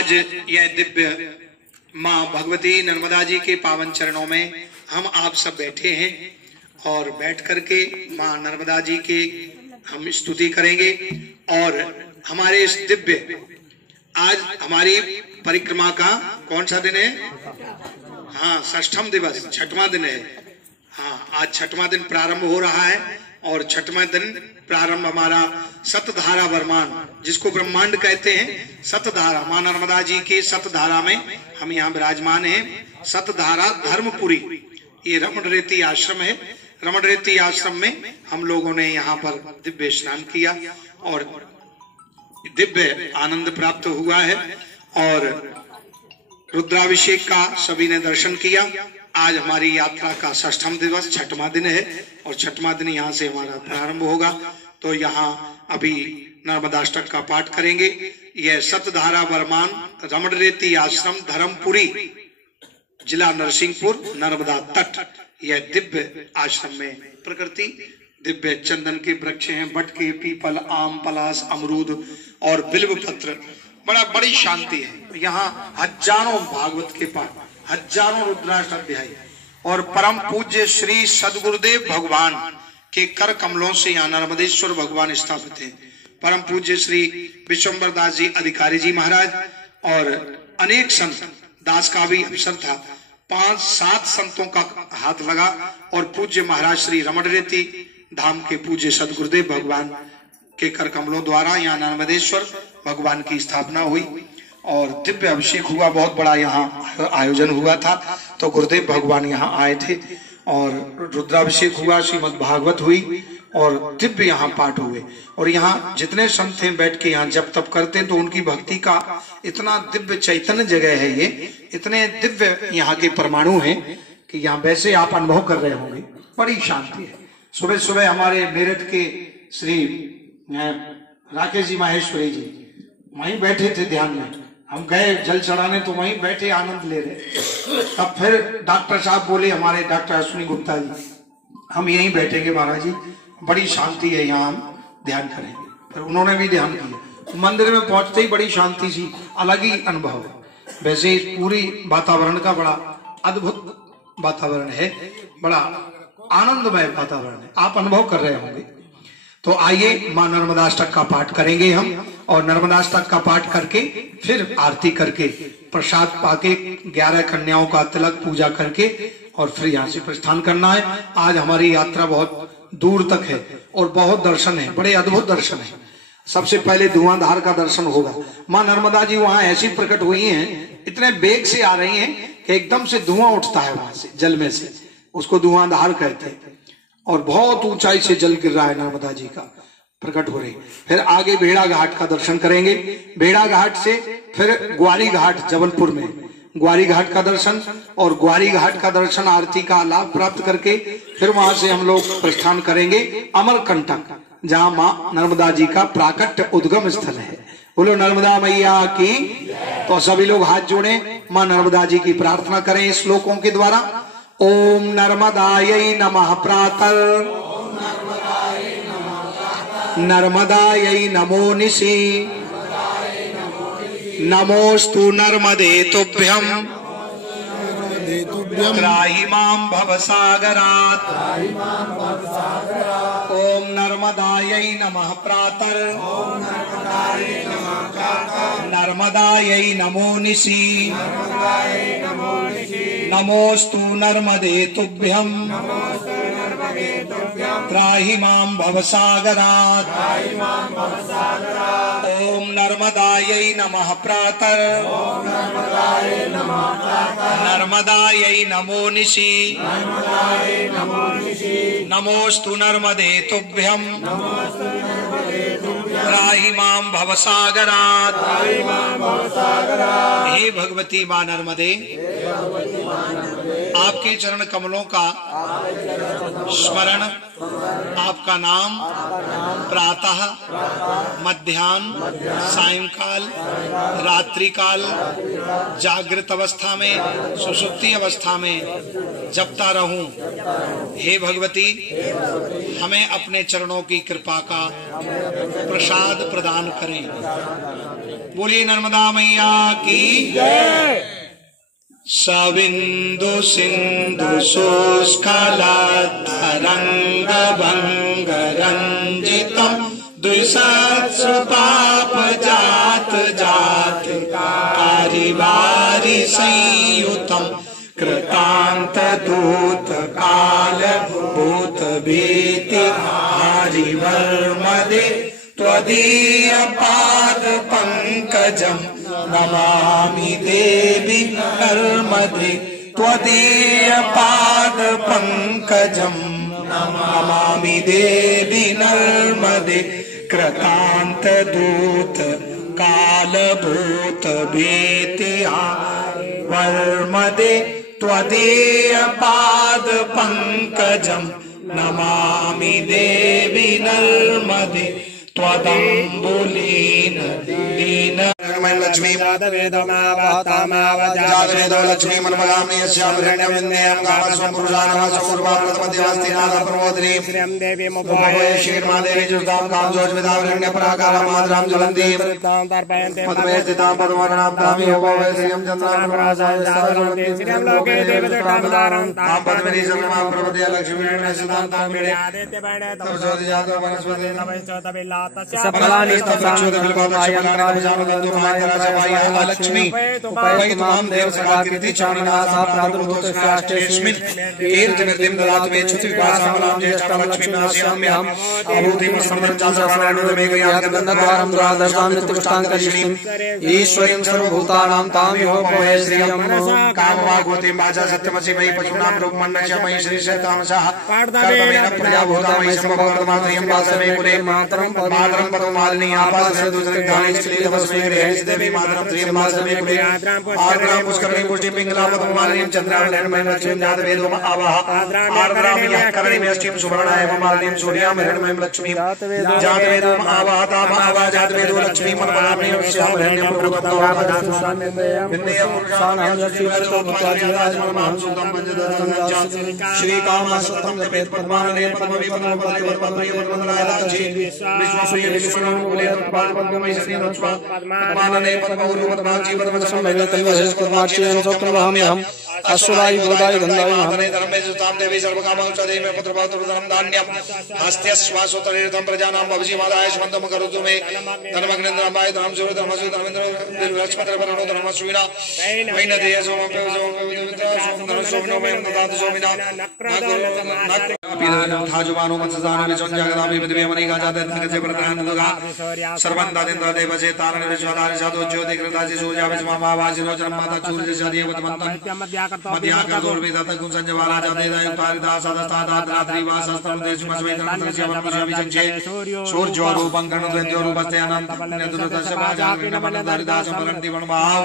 आज यह दिव्य माँ भगवती नर्मदा जी के पावन चरणों में हम आप सब बैठे हैं और बैठ करके माँ नर्मदा जी के हम स्तुति करेंगे। और हमारे इस दिव्य आज हमारी परिक्रमा का कौन सा दिन है? हाँ, षष्ठम दिवस, छठवां दिन है। हाँ, आज छठवां दिन प्रारंभ हो रहा है और छठवां दिन प्रारंभ हमारा सतधारा वर्मान, जिसको ब्रह्मांड कहते हैं, सतधारा मां नर्मदा जी के सतधारा में हम यहाँ विराजमान हैं। सतधारा धर्मपुरी, ये रमणरेती आश्रम है। रमणरेती आश्रम में हम लोगों ने यहाँ पर दिव्य स्नान किया और दिव्य आनंद प्राप्त हुआ है और रुद्राभिषेक का सभी ने दर्शन किया। आज हमारी यात्रा का षष्ठम दिवस, छठवां दिन है और छठवां दिन यहाँ से हमारा प्रारंभ होगा। तो यहाँ अभी नर्मदाष्टक का पाठ करेंगे। यह सतधारा वर्मान रमणरेती आश्रम धर्मपुरी, जिला नरसिंहपुर, नर्मदा तट, यह दिव्य आश्रम में प्रकृति दिव्य चंदन के वृक्ष हैं, बट के, पीपल, आम, पलाश, अमरूद और बिल्व पत्र, बड़ी शांति है। यहाँ हजारों भागवत के पाठ, हजारों रुद्राष्ट अध्याय और परम पूज्य श्री सदगुरुदेव भगवान के कर कमलों से यहाँ नर्मदेश्वर भगवान स्थापित हैं। परम पूज्य श्री विश्वम्बर दास जी अधिकारी जी महाराज और अनेक संत, दास का भी अवसर था, 5-7 संतों का हाथ लगा और पूज्य महाराज श्री रमणरेती धाम के पूज्य सदगुरुदेव भगवान के कर कमलों द्वारा यहाँ नर्मदेश्वर भगवान की स्थापना हुई और दिव्य अभिषेक हुआ। बहुत बड़ा यहाँ आयोजन हुआ था, तो गुरुदेव भगवान यहाँ आए थे और रुद्राभिषेक हुआ, श्रीमद् भागवत हुई और दिव्य यहाँ पाठ हुए। और यहाँ जितने संत हैं बैठ के यहाँ जब तप करते हैं, तो उनकी भक्ति का इतना दिव्य चैतन्य जगह है, ये इतने दिव्य यहाँ के परमाणु हैं कि यहाँ वैसे आप अनुभव कर रहे होंगे, बड़ी शांति है। सुबह सुबह हमारे मेरठ के श्री राकेश जी माहेश्वरी जी वहीं बैठे थे ध्यान में, हम गए जल चढ़ाने तो वहीं बैठे आनंद ले रहे। तब फिर डॉक्टर साहब बोले, हमारे डॉक्टर अश्विनी गुप्ता जी, हम यहीं बैठेंगे महाराज जी, बड़ी शांति है यहाँ, हम ध्यान करेंगे। फिर उन्होंने भी ध्यान किया। मंदिर में पहुंचते ही बड़ी शांति सी, अलग ही अनुभव है। वैसे पूरी वातावरण का बड़ा अद्भुत वातावरण है, बड़ा आनंदमय वातावरण है, आप अनुभव कर रहे होंगे। तो आइए मां नर्मदाष्टक का पाठ करेंगे हम और नर्मदाष्टक का पाठ करके फिर आरती करके प्रसाद पाके 11 कन्याओं का तिलक पूजा करके और फिर यहाँ से प्रस्थान करना है। आज हमारी यात्रा बहुत दूर तक है और बहुत दर्शन है, बड़े अद्भुत दर्शन है। सबसे पहले धुआंधार का दर्शन होगा। मां नर्मदा जी वहां ऐसी प्रकट हुई हैं, इतने वेग से आ रही हैं कि एकदम से धुआं उठता है वहां से, जल में से, उसको धुआंधार कहते हैं। और बहुत ऊंचाई से जल गिर रहा है, नर्मदा जी का प्रकट हो रही। फिर आगे भेड़ा घाट का दर्शन करेंगे। भेड़ा घाट से फिर ग्वारी घाट, जबलपुर में ग्वारी घाट का दर्शन और ग्वारी घाट का दर्शन आरती का लाभ प्राप्त करके फिर वहां से हम लोग प्रस्थान करेंगे अमरकंटक, जहां मां नर्मदा जी का प्राकट्य उद्गम स्थल है। बोलो नर्मदा मैया की। तो सभी लोग हाथ जोड़े, मां नर्मदा जी की प्रार्थना करें श्लोकों के द्वारा। ओम नर्मदायै नमः प्रातः, नर्मदायै नमो निशि, नमोस्तु नर्मदे तुभ्यं, त्राहि मां भवसागरात्। ओम नर्मदायै नमः प्रातः, नर्मदायै नमो निशि, नमोस्तु नर्मदे तुभ्यं, त्राहि मां भवसागरात्। ओम नर्मदायै नमः प्रातः, नर्मदायै नमो निशि, नमोस्तु नर्मदे तुभ्यं, त्राहि मां भवसागरात्। हे भगवती मां नर्मदे, आपके चरण कमलों का स्मरण, आपका नाम प्रातः मध्याह्न सायंकाल रात्रिकाल जागृत अवस्था में सुषुप्ति अवस्था में जपता रहूं। हे भगवती, हमें अपने चरणों की कृपा का प्रसाद प्रदान करें। बोलिए नर्मदा मैया की जय। सविंदु सिंधु शुष्कलात् तरंग भंग रंजितम् द्विसत्सु पाप जात जात कारिवारि संयुतम् कृतांत दूत काल भूत भीति हरिवर्मदे त्वदीय पाद पंकजम् नमामि देवी नर्मदे त्वदीय पाद पंकजम् नमामि देवी नर्मदे कृतांत दूत काल भूत भीति वर्मदे त्वदीय पाद पंकजम् नमामि देवी नर्मदे त्वदम्बुलीन दीन लक्ष्मी जातवेदो लक्ष्मी मनमगामिनी श्यामरण्यविन्देयं गामस्वं पुरुषानः सौर्वाप्रतमद्यवास्तिनाथ प्रमोदिनी श्रियं देवी मुभये श्रीर्मादेवी जुष्टां कामजोज्विदावरण्यपराकारां मातरां ज्वलन्तीं पद्मे स्थितां पद्मवर्णाब्धां योगवै श्रियं चन्द्रां प्रभासाय सारवतीं श्रियं लोके देवदत्तावतारं तां पद्मिनी शर्मां प्रपद्ये लक्ष्मीं स्थितां तां मेळे आदित्यवर्णे तपसोदिजातो वनस्पति नमश्चोतबिल्ला तस्याफलानि लक्ष्मी उपैतुमां देवसभाकीर्ति चारुणासा प्रादुर्भूतस्याष्टेस्मिन् कीर्तिमृतिं ददातु मे च्युतिविकासामलां ज्येष्ठां लक्ष्मीमास्याम्यहम् अभूतिं समर्चासवरणुदमेकयागन्धद्वारं द्वादशां नित्यपुष्टाङ्करीणीम् ईश्वरीं सर्वभूतानां तां योपवे श्रियं कामवागोतिं वाचा सत्यमसि मयि पशूनां रूपमण्डस्य मयि श्रीशतामसः कर्तमेन प्रजाभूतामयि सर्वभगवन्मातरं वासमे कुले मातरं पदमालिनी आपादसरदुसरिद्धानि श्रीधवस्मे देवी मातरं त्रियं वासमे कुले आर्द्रां पुष्करणीं पुष्टिं पिङ्गलां पदमालिनीं चन्द्रावलयनमयं लक्ष्मीं जातवेदोम आवाह आर्द्रां यः करणीं यष्टिं सुवर्णाय मालिनीं सूर्यां हिरण्मयं लक्ष्मीं जातवेदोम आवाह ताम आवाह जातवेदो लक्ष्मीं मनमगामिनीं श्यामरण्यं प्रभुत्वं विन्देयं पुरुषाणां यक्षिवेदो भक्ताजिराजमनं सुतं पंचदशं श्रीकामसुतं जपेत पद्मानने पद्मविपन्नपतिपद्मप्रियपद्मनादाक्षी विश्वप्रिय विष्णुं कुलेत्पादपद्ममयि श्रीरत्वा पद्मानने पद्मौलु पद्माक्षी पद्मसं मैलतैवशस्पद्माक्षीं सोत्रमहम्यहम् अश्वदायि गोदायि गन्धायि महातने धर्मे सुतां देवी सर्वकामां सदैव मे पुत्रपात्रधनं धान्यं हस्त्यश्वासोत्तरेर्थं प्रजानां भवजीमादाय स्वन्तं करोतु मे धर्मग्नेन्द्राम्बाय धर्मं सूर्य धर्मसु धर्मेन्द्र लक्ष्मणवरणो धर्मश्विना वैनदेय सोमपेव सोमनो मे ददातु सोमिना थाजुमानो मत्सदानो विचंजागदामि विद्वेमनि गाजाते तकचे प्रधान दुगा सर्वंदादिन्द्र देवसे तारण विश्वदारि साधु ज्योति कृतासि सूर्या विस्मावासि रोचनं माता सूर्य सदेवतमन्तं मध्याकर्दोर्वेदात कुंसंजवाला जातेदायुक्तारिदा सदस्तादाद्रात्रि वासस्तम देशमस्वैतरमत्रस्यवन्मशविचंचे सूर्योरूपं कर्णद्वन्द्योरूपस्ते अनन्तपुण्यदुर्दशमाजाग्निनमनदारिदासं परन्ति वनमाव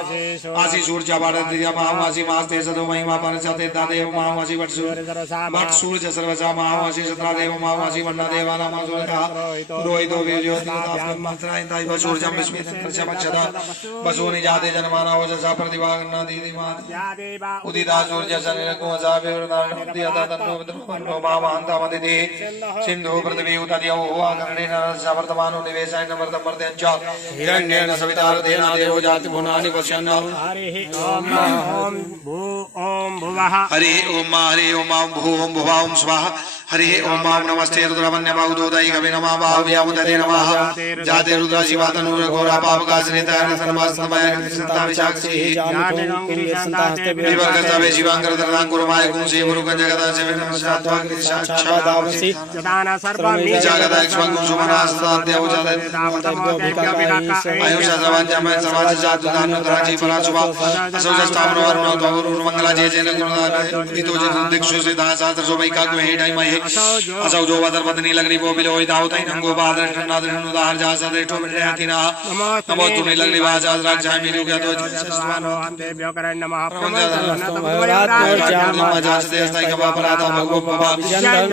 आसि सूर्यवाडतिया मावासि मास्ते सदो महिमा परसते तादेव मावासि वट्सूर्य सर्वसा मावासि सत्रादेव मावासि वन्नादेवानामासुरता रोहितो वीर्योतितापमस्त्रायिताय सूर्यं विस्मितस्य वसूनि जाते जनमाना वजसा प्रतिभागन्नादीदिमा उदिता सूर्य शनिरकुमसा विवृतादियता तन्नो मामान्तामदिति सिन्धु पृथिवी उतद्यौ आकर्णेन समर्थमानो निवेशाय नमर्तं मर्त्यञ्च हिरण्येन सवितारतेन देवो जाति भुवनानि पश्यन् हरिः ओम ओम भुवः हरिः ओम हरिः ओम भू ओम भुवा ओम स्वाहा हरिः ओम नमस्ते रुद्रवन्यबाहुदोदयि कवि नमः भाव्यामुदते नमः जाते रुद्र शिवा तनूर घोरा पावकाश्रिता नमस्तमय कृष्णता विशाक्षी विवर्गतवे शिवांगरधरां गुरुमाय कुंसी गुरुगंजगदा सेवे नमस्तात्वा कृष्णाक्षादावसि जदाना सर्वं जगदा एक्ष्मं सुमनास्ताद्य उजादे आयुष सर्वांजमय समाज जातु दानु धराजी पराशुभा असौजस्ताम्रो वरुणो गौरु मंगला जय जय गुरुदान इतो जय दिक्षु सिद्धा शास्त्र सोमैका हेडाई महे असौ जो वदर्पत्नी लग्निपो बिलोहि दाउतै नंगो बादृष्टनादृष्टनुदाहर जासा दृष्टो विजयतिना नमो तुनि लग्निवाचा द्राक्षामि रुग्यतो जस्वानो अन्तेभ्यो करन् नमः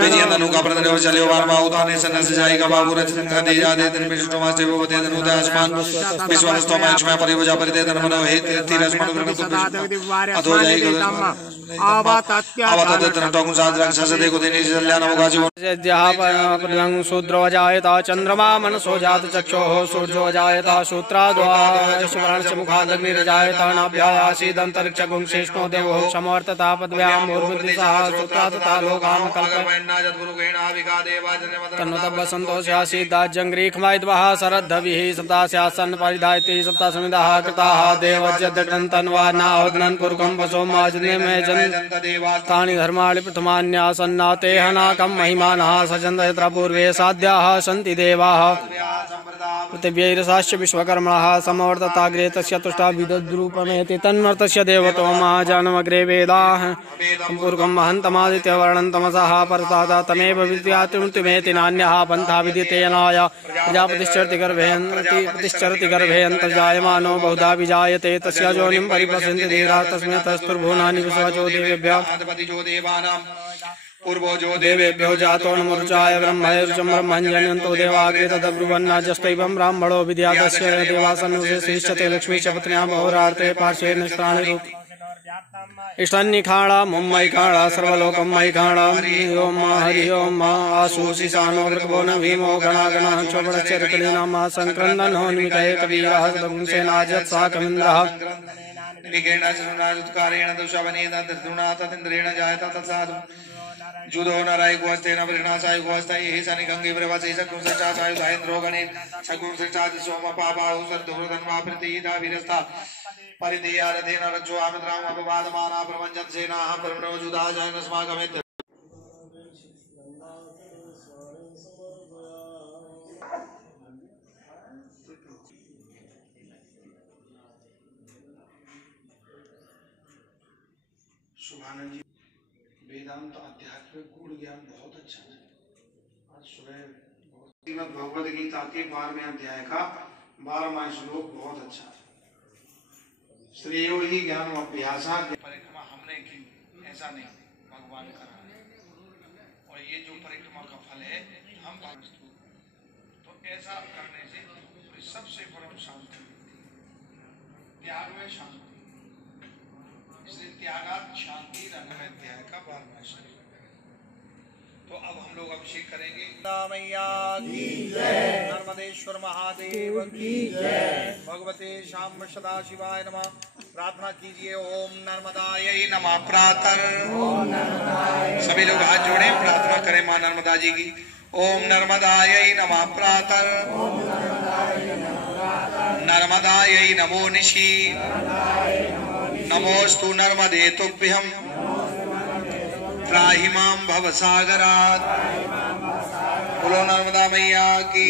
विजयतनुका प्रदर्यो चलियो वार्मा उताने सन्नस जायिका बाबुरचिन्ता देजा दे तन्मिष्टोमास्ते भवते तनुते अस्मान विश्वनस्तोमाक्षमा परिभुजा परिते तन्मनो हे तीरस्मन ब्रह्मतु अथो जायिका आवातते तनुटोकुं साद्राक्षसदे कुदिनी जल्यानमुगा जीवन प्रदं शूद्रो जायता चन्द्रमा मनसो जात चक्षुः सूर्यो जायता सूत्राद्वाश्वर्णमुखादग्निर्जायता नाभ्यासीदन्तरिक्षगुं शेष्णो देवो समवर्तता पद्व्यां मूर्तिसः सूत्रा तथा लोकान् तन्नतब्बसन्तोष्यासीदाज्जङ्घ्रीखमायद्वः शरद्धविः सप्तास्यासन् परिधायति सप्ता समिदाः कृताः देवज्जदन्तन्वानाहोदनन् पुरुकं वसोमाजनेमेजन् धर्माणि प्रथमान्यासन्नाते हनाकं महिमानः सचन्द यत्र पूर्वे साध्याः सन्ति देवाः पृथिव्यैरसाश्च विश्वकर्मणः समवर्तताग्रे तस्य तुष्टाभिद्रूपमेति तन्मर्तस्य देवतो महाजानमग्रे वेदाः पूर्वं महन्तमादित्यवर्णं तमसः परतादा तमेव विद्यात्रिमृत्युमेति नान्यः पन्था विद्यतेनाय प्रजापतिश्चरति गर्भे अन्तर्जायमानो बहुधा विजायते तस्य योनिं परिप्रसन्ति धीरा तस्मिन् तस्तुर्भुवनानि विश्वचो देवेभ्यः पूर्वो जो देवेभ्यो जातो नमुर्चाय ब्रह्मैर्चं ब्रह्मञ्जनन्तो देवाग्रे तदब्रुवन्नाजस्तैवं ब्राह्मणो विद्यातस्य देवासन्नुशेषिष्यते लक्ष्मी च पत्न्यां बहुरार्थे पार्श्वे निष्ठानि रूप इष्टान्निखाणा मुम्मैखाणा सर्वलोकं मैखाणा हरि ओम आशुशिशानो वृक्भो न भीमो गणागणः चोपडश्चरकलीनामा सङ्क्रन्दनो निमितये कवीरः सेनाजत्साकमिन्द्रः निगेणाचरुणाजुत्कारेण दुषवनेन दृढुनाथतिन्द्रेण जायत तत्साधु जुदो नराय गोस्तेन वृषणासाय गोस्ताय हे सनि गंगे प्रवासे चक्रुं सचासाय धायन्द्रो गणे चक्रुं सचाद सोम पापाहु सर्धुर्धन्वा प्रतिदा विरस्ता परिदेयारथेन रज्जो आमित्राम अपवादमाना प्रवञ्चत सेनाः परमरो जुदा जायन स्मागमेत् सुभानंद जी वेदांत आध्यात्मिक गुण ज्ञान बहुत अच्छा है। आज सुबह श्रीमद् भगवद गीता के 12वें अध्याय का 12वां श्लोक बहुत अच्छा है। श्रेयो ही ज्ञान अभ्यासा परिक्रमा हमने की ऐसा नहीं भगवान करा और ये जो परिक्रमा का फल है हम तो ऐसा करने से सबसे परम शांति त्याग में शांति त्यागात शांति अध्याय का 12वां श्लोक। तो अब हम लोग अभिषेक करेंगे। मैया की जय, नर्मदेश्वर महादेव की जय, भगवते श्याम सदा शिवाय नमः। प्रार्थना कीजिए ओम नर्मदायै नमः। प्रातः सभी लोग हाथ जोड़े प्रार्थना करें मां नर्मदा जी की। ओम नर्मदायै नमः। प्रातः नर्मदायै नमो निशि नमोस्तु नर्मदे तुभ्यं त्राहि मां भवसागरात्। बोलो नर्मदा मैया की,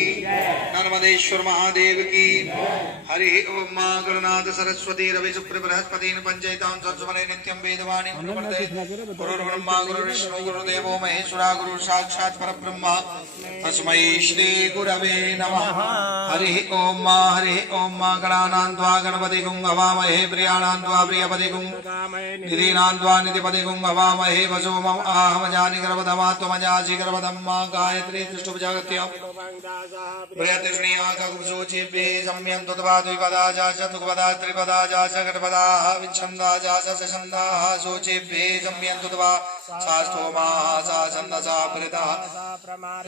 नर्मदेश्वर महादेव की। हरि ओम मां गणनाथ सरस्वती रवि शुक्र बृहस्पति पंचैतां संस्मरे नित्यं वेदवाणी गुरुर्ब्रह्मा गुरुर्विष्णु गुरुदेवो महेश्वरा गुरु साक्षात् परब्रह्म तस्मै श्री गुरवे नमः। हरि ओम मां गणानां त्वा गणपतिगुं हवामहे प्रियाणां त्वा प्रियपतिगुं निधीनां त्वा निधिपतिगुं हवामहे वसो मम आहमजानि गर्भधमा त्वमजासि गर्भधम्मा गायत्री दृष्टुपजागत्य प्रियतृष्णीया ककुशोचिभ्ये सम्यं तुत्वा द्विपदा च चतुर्पदा त्रिपदा च षट्पदा विच्छन्दा च शशन्दाः शोचिभ्ये सम्यं तुत्वा शास्तोमाः सा छन्दसा प्रीतः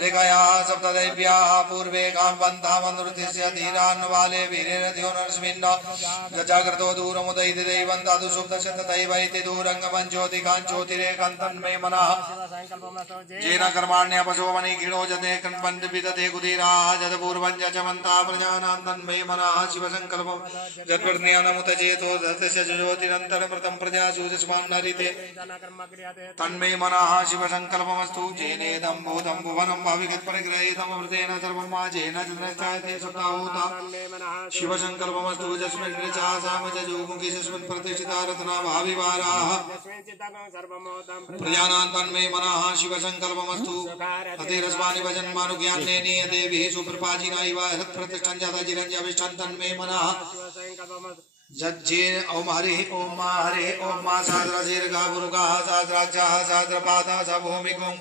ऋगया सप्तदेव्याः पूर्वे कामपन्थामनुरुद्धिस्य धीरान्वाले वीरेरधियो नरस्मिन् जाग्रतो दूरमुदयति दैवं तादु सुप्तशतदैवैति दूरङ्गमं ज्योतिकाञ्ज्योतिरेकं तन्मे मनः येन कर्माण्यपशोमनि क्षीणो यदे कण्पन्त विदते कुदीरा जदपूर्वं जमन्ता प्रजानां तन्मे मनः शिवसङ्कल्पं जद्वर्ण्यानमुतचेतो दतस्य ज्योतिरन्तरमृतं प्रजासु जस्मान्नरिते तन्मे मनः शिवसङ्कल्पमस्तु जेनेदं भूतं भुवनं भाविकृत्परिग्रहीतमृतेन सर्वं माजेन चन्द्रश्चायते सप्ताहूता शिवसङ्कल्पमस्तु जस्मिन् ऋचासामजूमुखी यस्मिन् प्रतिष्ठिता रत्ना भाविवाराः प्रजानां तन्मे मनः शिवसङ्कल्पमस्तु तथैरस्मानि भजन्मानुज्ञाने नीयते भिः सुप्रपाचिना इव हृत्प्रतिष्ठं जाता चिरञ्जीविष्ठं तन्मे मनः जज्जेन ओम हरिः ओम मा हरिः ओम मा सहस्रशीर्घा गुरुगाः सहस्राक्षाः सहस्रपादाः स भूमिकुं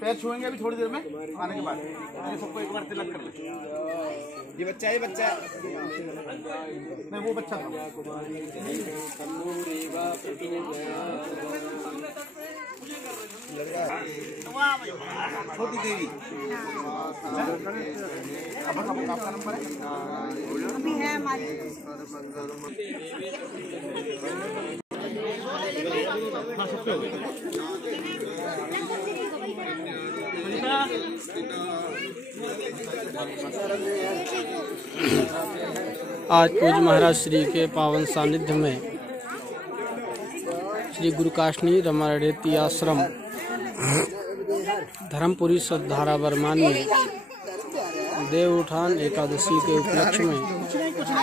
पैर छुएंगे अभी थोड़ी देर में आने के बाद सबको एक बार तिलक कर ले। ये बच्चा नहीं वो बच्चा था। छोटी देवी आपका नंबर है अभी है हमारी। आज पूज्य महाराज श्री के पावन सानिध्य में श्री गुरु काशनी रमारेती आश्रम धर्मपुरी सतधारा बरमान में देव उठान एकादशी के उपलक्ष्य में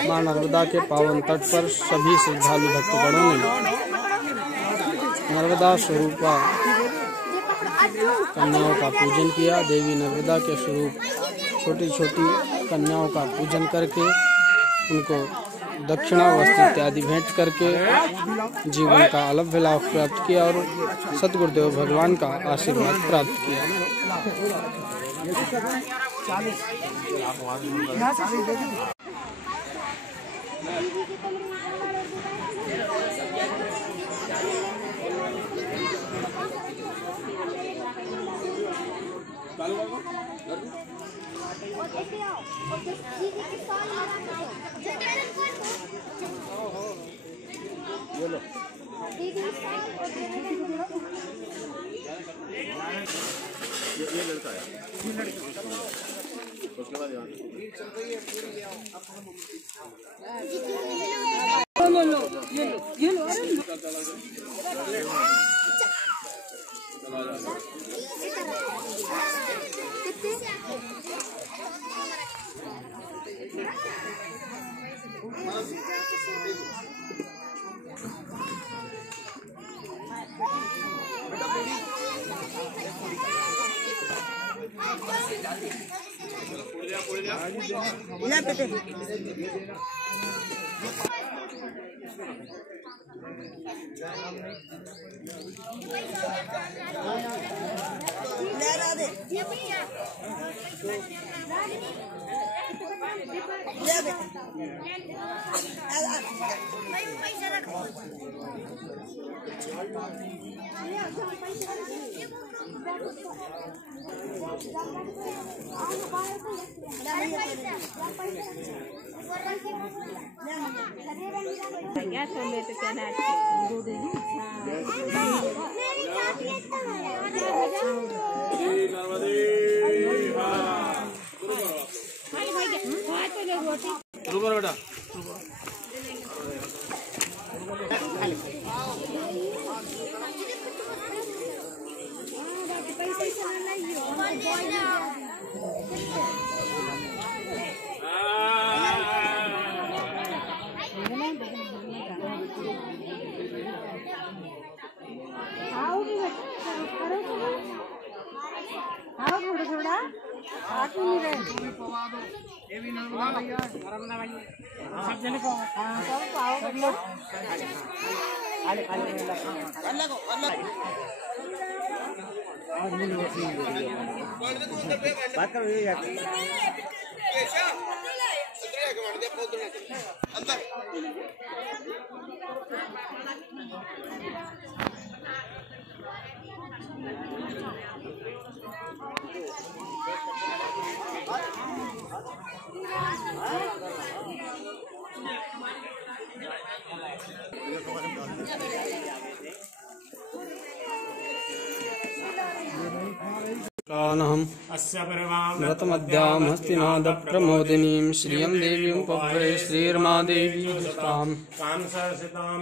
मां नर्मदा के पावन तट पर सभी श्रद्धालु भक्तगणों ने नर्मदा स्वरूपा कन्याओं का पूजन किया। देवी नर्मदा के स्वरूप छोटी छोटी कन्याओं का पूजन करके उनको दक्षिणा वस्त्र इत्यादि भेंट करके जीवन का अलभ्य लाभ प्राप्त किया और सतगुरुदेव भगवान का आशीर्वाद प्राप्त किया। ये लड़का है उसके बाद ये लो रुको बेटा सब जने को सब लोग बात करो व्रतमद्यां हस्तिनाद प्रमोदिनीं श्रियं देवीं पव्ये श्रीर्मादेवी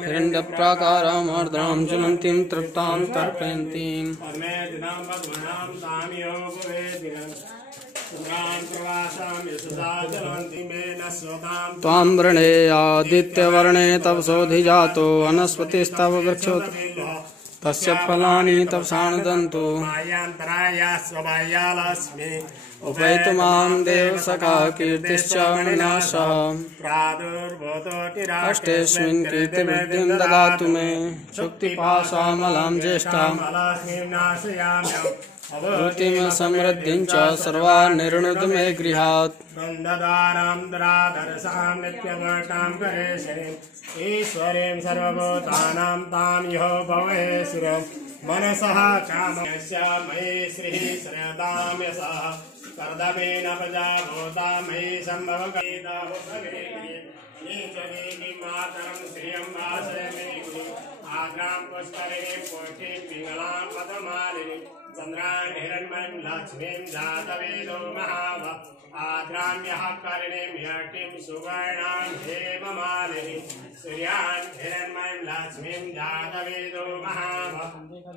हिरण्यप्राकाराम् अर्द्रां ज्वलन्तीं तृप्तां तर्पयन्तीं त्वां वृणे आदित्यवर्णे तपसोऽधिजातो वनस्पतिस्तव वृक्षोत तस्य फलानि तपसानुदन्तु उपैतु मां देवसखा कीर्तिश्च विनाशः अष्टेऽस्मिन् कीर्तिवृद्धिं ददातु मे शुक्तिपाशामलां ज्येष्ठाम् भूतिं समृद्धिं च सर्वान् निर्णुत मे गृहात् ईश्वरीं सर्वभूतानां तां यो भवेश्वरं मनसः कामस्य मयि श्रीः श्रयतां यशः कर्दमेन प्रजा भूता मयि सम्भवगीता मातरं श्रियं वासयमे आग्रां पुष्करिणीं कोटिं पिङ्गलां पदमालिनीं चन्द्रान् हिरण्मयीं लक्ष्मीं जातवेदो महाव आद्राम्यः कर्णीं यटिं सुवर्णां हेममालिनीं सूर्यान् हिरण्मयीं लक्ष्मीं जातवेदो महाव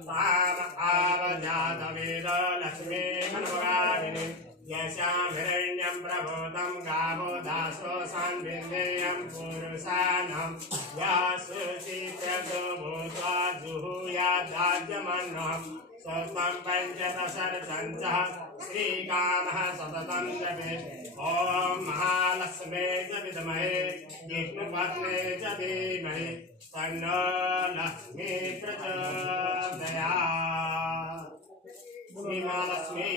ताम् आव जातवेदो लक्ष्मीं मनोगारिणीं यस्यां हिरण्यं प्रभूतं गावो दासो सान्विन्देयं पुरुषाणां यासुचिप्रदो भूत्वा जुहुयादाद्यमन्नम् सोत्वं पञ्चदशर्चञ्चः श्रीकामः सततं जपे ॐ महालक्ष्मे च विद्महे विष्णुपत्ने च धीमहि तन्नो लक्ष्मी प्रचोदयात्। श्री महालक्ष्मी